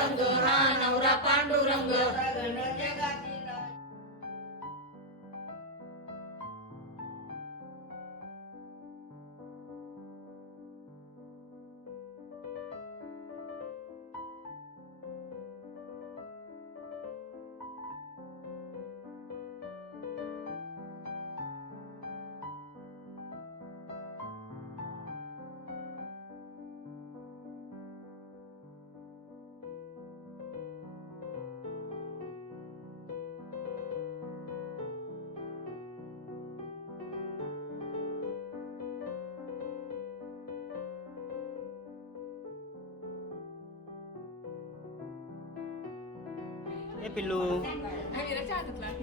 पांडुरंग हा नवरा पांडुरंग. ए पिल्लू आम्ही हातात लाट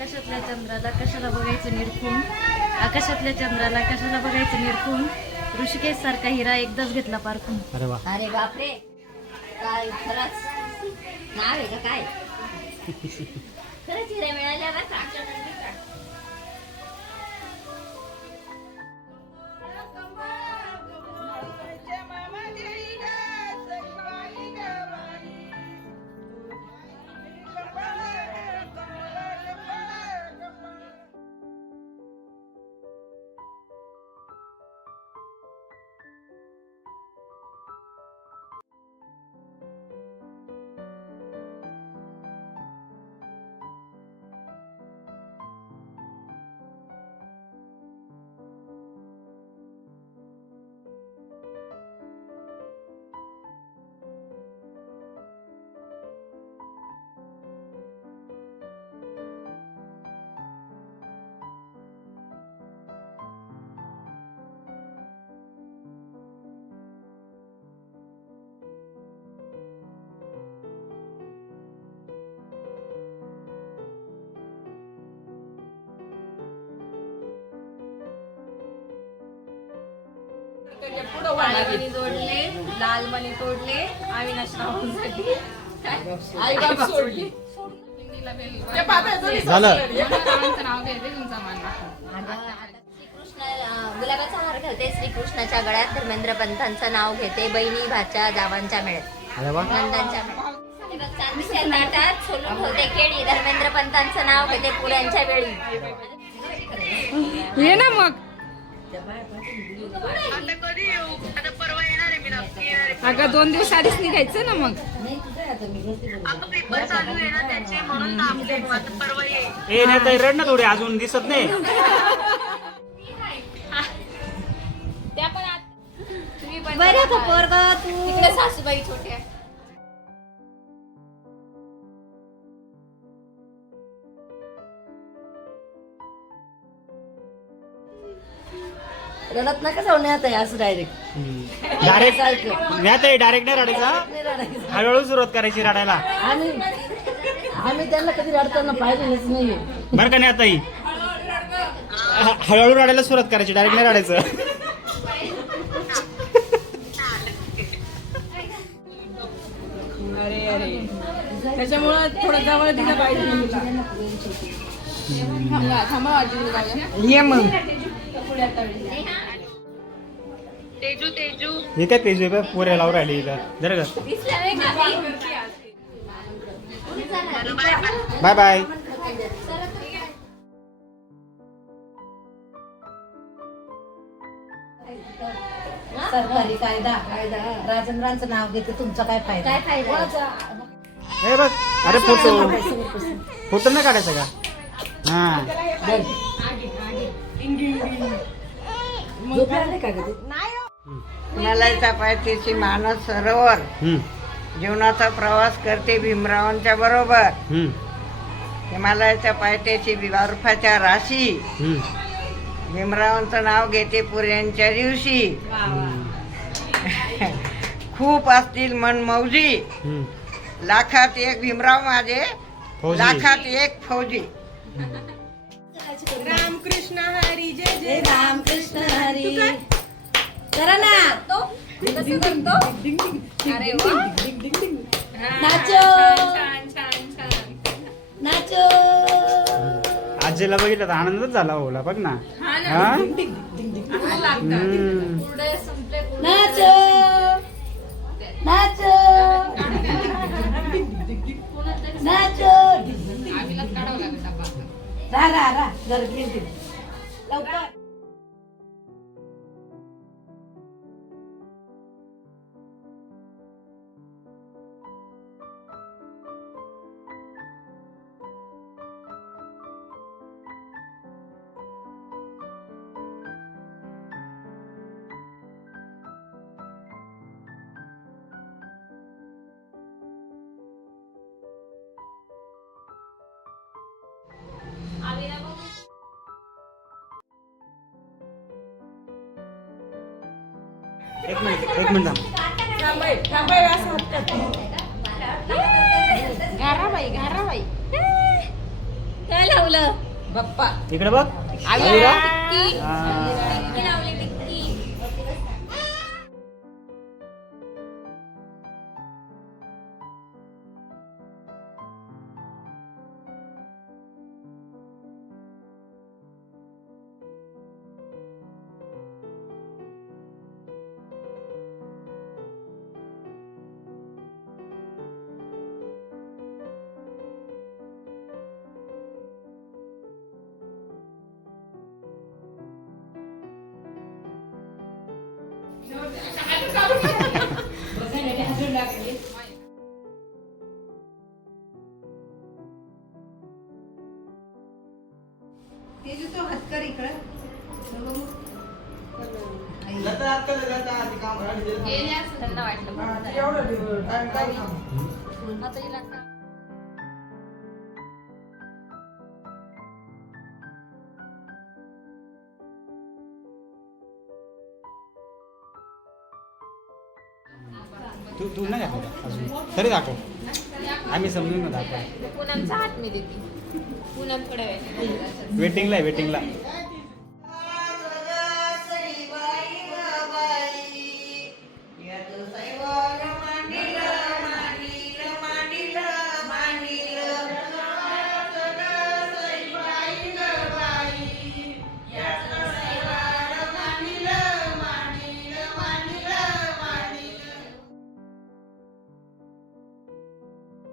आकाशातल्या चंद्राला कशाला बघायचं निरखून? आकाशातल्या चंद्राला कशाला बघायचं निरखून? ऋषिकेश सारखा हिरा एकदाच घेतला पारखून. अरे वा. अरे बापरे. काय खरंच? नाव आहे का काय? खरंच हिरे मिळाल्या बरं का? जोडले लाल मणी तोडले अविनाश रावांसाठी आई बाप सोडली. झालं. रावांचं नाव घ्यायचं तुमचा मान श्रीकृष्ण अं, गुलाबाचा हार घालते. श्रीकृष्णाच्या गळ्यात धर्मेंद्र पंथांचं नाव घेते. बहिणी भाच्या जावांच्या मेळ्यात. नंदांच्या मेळ्यात. हे बघ, चांदीच्या ताटात सोलून ठेवते केळी. धर्मेंद्र पंथांचं नाव घेते पुऱ्यांच्या वेळी. ये ना मग. अगं दोन दिवस आधीच निघायचं ना मग. ए नाही तर रड ना थोडी अजून दिसत नाही. त्या पण आत- तुम्ही पण बरं का पोरगा तू तिकडे सासूबाई छोट्या रडत नका जाऊ नाही आता असं डायरेक्ट डायरेक्ट सारखं. नाही आता डायरेक्ट नाही रडायचा नाही रडायचं. हळूहळू सुरुवात करायची रडायला. आम्ही आम्ही त्यांना कधी रडताना पाहिलेलंच नाहीये. बरं का नाही ही ह- हळूहळू रडायला सुरुवात करायची डायरेक्ट नाही रडायचं. अरे अरे. त्याच्यामुळं थोडं जवळ दिलं पाहिजे. थांबा थांबा ये मग. हे काय तेजू आहे पोऱ्या लावून राहिली इथं. जर का? बाय बाय सरकारी कायदा. कायदा राजेंद्रांचं नाव घेते तुमचा काय फायदा? काय फायदा? हे बघ अरे फोटो. फोटो नाही काढायचा का? हा. झोपले आले का कधी हिमालयाच्या पायथ्याशी मानस सरोवर. जीवनाचा प्रवास करते भीमरावांच्या बरोबर. हिमालयाच्या पायथ्याशी बर्फाच्या राशी. भीमरावांचं नाव घेते पुऱ्यांच्या दिवशी. खूप असतील मन मौजी. हम्म. लाखात एक भीमराव माझे. लाखात एक फौजी. रामकृष्ण हरी जय जय. रामकृष्ण हरी. करा ना. तो कसं करतो अरे वा नाचो. छान छान छान नाचो. आजीला बघितलं तर आनंदच झाला होला बघ ना. हा ना. हा? असं लागतं. हम्म. पुढे संपले नाचो. नाचो. नाचो. आम्हीलाच काढावं लागेल डब्बा रा रा रा. जरा घेऊन दे. लवकर. एक मिनिट काय लावलं? बाप्पा. इकडे बघ. आईला? हा. गेले असं त्यांना वाटलं. आता हिला तू तू नाही दाखव अजून. तरी दाखव. आम्ही समजून नाही दाखव. पूनमचा हात मी देते. पूनम थोड्या वेळ वेटिंगला आहे वेटिंगला.